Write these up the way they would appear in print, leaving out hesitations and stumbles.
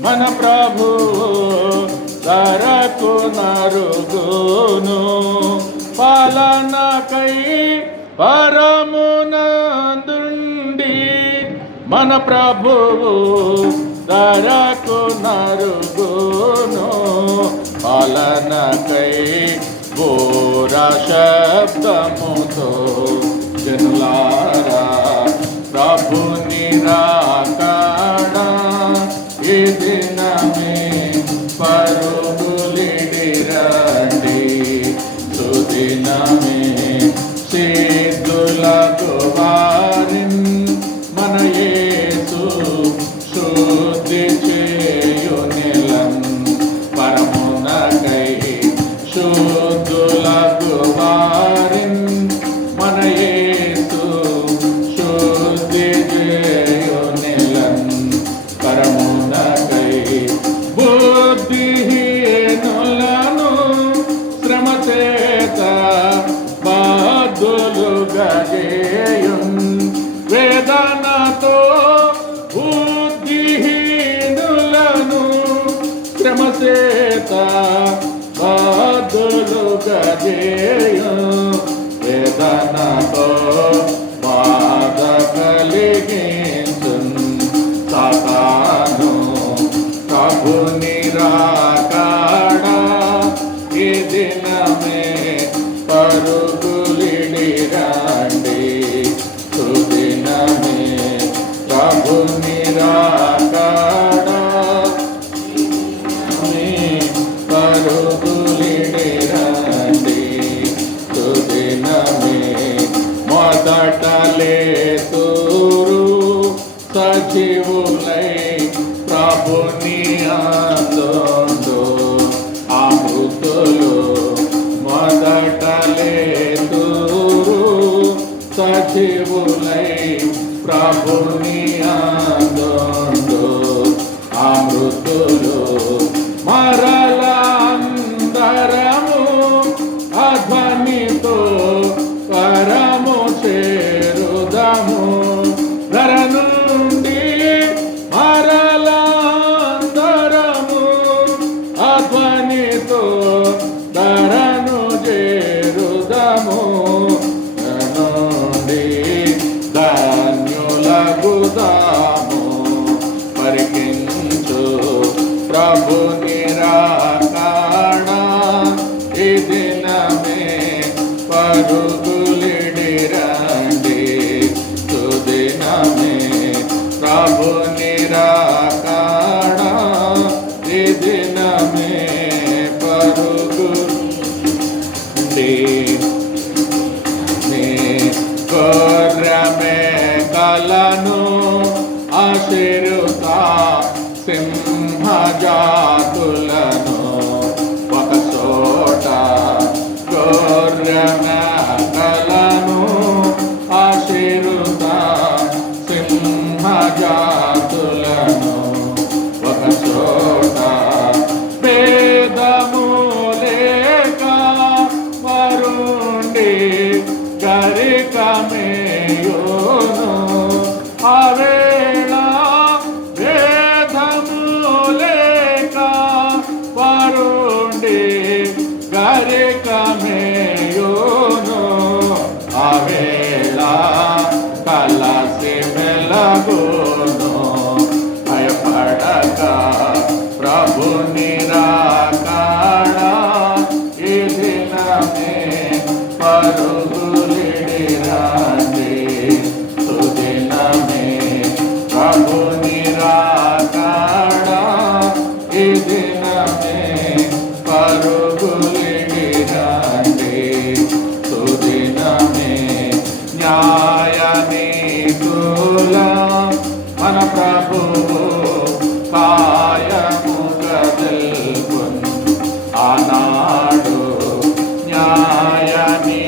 మన ప్రభువు ధరకు నరుగును. పాలనకై పరమునందుండి మన ప్రభువు ధరకు నరుగును. పాలనకై ఘోర శబ్దముతో జనులారా ప్రభుని రాకడ ఈ దినమే పరుగులిడిరండి. సుదినమే సిద్ధులకు వారిన్ మన యేసు శుద్ధి చేయునిలన్. పరమునకై శుద్ధులకు వారిన్ మన యేసు శుద్ధి చేయునిలన్. పరమునకై బుద్ధిహీనులను శ్రమ చేత బాధులుగా చేయున్. వేదనతో బుద్ధిహీనులను శ్రమ చేత బాధులుగా చేయున్. వేదనతో బాధ కలిగించున్. సాతాను ప్రభుని రాకడ ఈ దినమే పరుగులిడిరండి. సుదినమే ప్రభుని రాకడ పరుగులిడిరండి. సుదినమే మొదట లేతురు సజీవులై ప్రభుని అందుండు. ఆ మృతులు మొదట లేతురు సజీవులై ప్రభుని అందుండు. ఆ మృతులు మరలందరము అధ్వనితో పరము చేరుదము. ధర నుండి మరలందరము అధ్వనితో ధరను చేరుదము. నుండి ధన్యులగుదాము. పరికించు ప్రభుని రాకడ ఈ దినమే పరుగులిడిరండి. సుదినమే ప్రభుని రాకడ ఈ దినమే పరుగులి. గొర్రె కలను ఆశీర్వద సింహజాతులను ఒక చోట గొర్రె కలను ఆశీర్వద సింహజాతులను ఒక చోట. భేదము లేక వరుండి గరికమేయోను. ఆవేళ భేదము లేక వరుండి గరికమేయోను. ఆవేళ కలసి మెలగును. భయపడక ప్రభుని రాకడ ఈ దినమే పరుగులిడిరండి. సుదినమే ప్రభుని రాకడ ఈ దినమే పరుగులిడిరండి. సుదినమే న్యాయనీతుల మన ప్రభువు కాయముగా తెలుపున్. ఆనాడు న్యాయనీతుల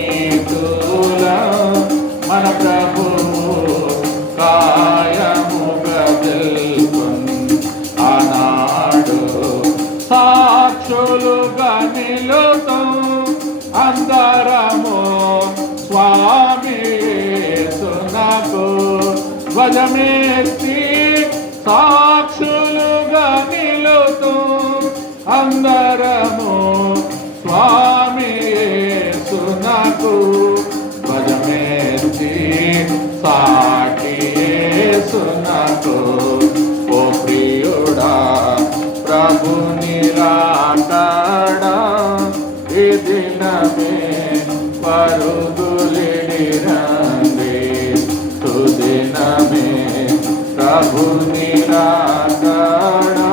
మన ప్రభువు కాయముగా తెలుపున్. ఆనాడు సాక్షులుగా నిలుతం అందరము స్వామి యేసునకు ధ్వజమెత్తి సాక్షులుగా అందరము స్వామి యేసునకు ధ్వజమెత్తి సాటి యేసునకు ఓ ప్రియుడా ప్రభుని రాకడా ఈ దినమే పరుగులిడిరండి సుదినమే ప్రభుని రాకడా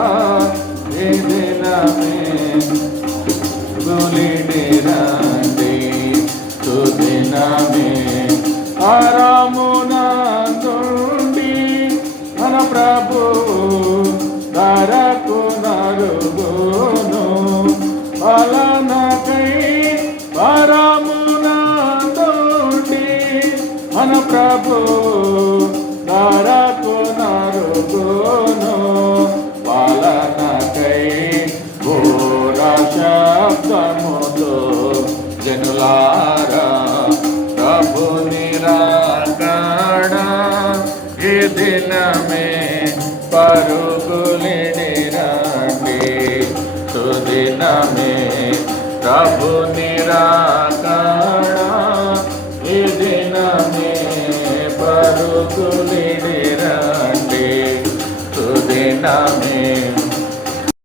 ఈ దినమే గులిడిరండి సుదినమే పరమునందుండి మన ప్రభు ధరకు నరుగును వలనకై పరమునందుండి మన ప్రభు ధరకు నరుగును వలనకై ఘోర శబ్దముతో జనులారా ప్రభు నిరాకడా ఈ దినమే పరుగులిడిరండి సుదినమే ప్రభు నిరాకడా ఈ దినమే పరుగులిడిరండి సుదినమే